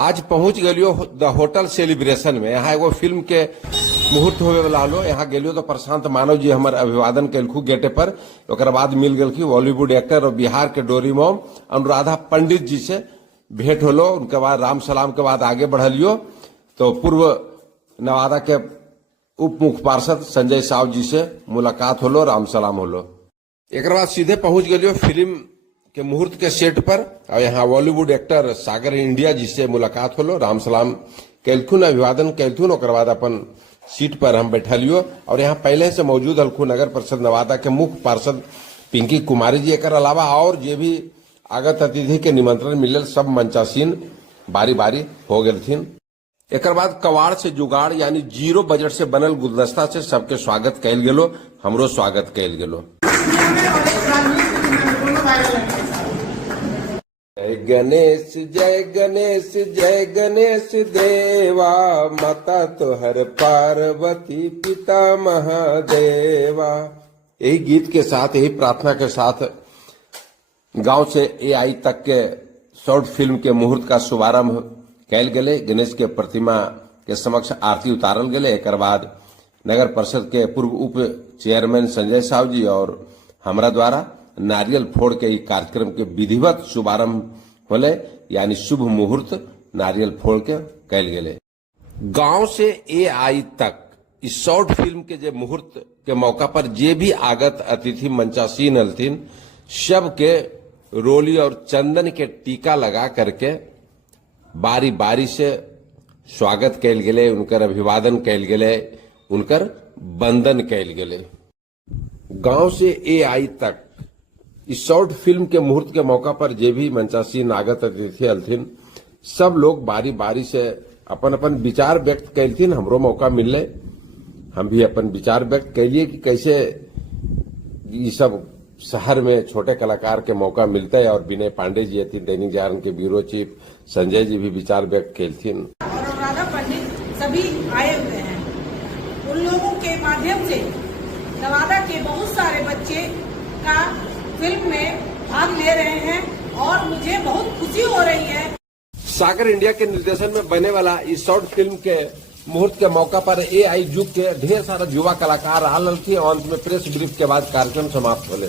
आज पहुंच गलियो the hotel celebration में। यहाँ एगो फिल्म के मुहूर्त होवे वाला हलो। यहाँ गेलियो तो प्रशांत मानव जी हमारे अभिवादन कैलखू गेटे पर। ओकर बाद मिल गलखी बॉलीवुड एक्टर और बिहार के डोरीमोम अनुराधा पंडित जी से भेंट होलो। उनके बाद राम सलाम के बाद आगे बढ़लियो तो पूर्व नवादा के उप मुख्य पार्षद संजय साव जी से मुलाकात होलो, राम सलाम होलो। एक बाद सीधे पहुंच गलियो फिल्म के मुहूर्त के सेट पर और यहाँ बॉलीवुड एक्टर सागर इंडिया जी से मुलाकात होलो, राम सलाम कैलखुन, अभिवादन कैलखुन। ओकर बाद अपन सीट पर हम बैठलियो और यहाँ पहले से मौजूद हलखू नगर परिषद नवादा के मुख्य पार्षद पिंकी कुमारी जी। एक अलावा और जे भी आगत अतिथि के निमंत्रण मिलल सब मंचासीन बारी बारी हो गए। एक बाद कवाड़ से जुगाड़ यानी जीरो बजट से बनल गुलदस्ता से सबके स्वागत कैल गेलो, हमरो स्वागत कैल गेलो। जय गणेश जय गणेश जय गणेश देवा, माता तोहर पार्वती पिता महादेवा। यही गीत के साथ, यही प्रार्थना के साथ गांव से एआई तक के शॉर्ट फिल्म के मुहूर्त का शुभारंभ कैल गेले। गणेश के प्रतिमा के समक्ष आरती उतारल गेले। एक बाद नगर परिषद के पूर्व उप चेयरमैन संजय साव जी और हमरा द्वारा नारियल फोड़ के ई कार्यक्रम के विधिवत शुभारंभ होले, यानी शुभ मुहूर्त नारियल फोड़ के कैल गेले। गांव से एआई तक इस शॉर्ट फिल्म के जे मुहूर्त के मौका पर जे भी आगत अतिथि मंचासीन हलथिन सब के रोली और चंदन के टीका लगा करके बारी बारी से स्वागत कैल गेले, उनकर अभिवादन कैल गेले, उनकर वंदन कैल गेले। गांव से एआई तक इस शॉर्ट फिल्म के मुहूर्त के मौका पर जे भी मंचासीन आगत अतिथि हलथिन सब लोग बारी बारी से अपन अपन विचार व्यक्त कैलथिन। हमरो मौका मिलले, हम भी अपन विचार व्यक्त कैलिए कि कैसे ये सब शहर में छोटे कलाकार के मौका मिलता है। और विनय पांडे जी थी दैनिक जागरण के ब्यूरो चीफ, संजय जी भी विचार व्यक्त कैलथिन और अनुराधा पंडित सभी आए हुए हैं। उन लोगों के माध्यम से नवादा के बहुत सारे बच्चे का फिल्म में भाग ले रहे हैं और मुझे बहुत खुशी हो रही है। सागर इंडिया के निर्देशन में बने वाला इस शॉर्ट फिल्म के मुहूर्त के मौका पर एआई युग के ढेर सारा युवा कलाकार आ ललथी। अंत में प्रेस ब्रीफ के बाद कार्यक्रम समाप्त होले।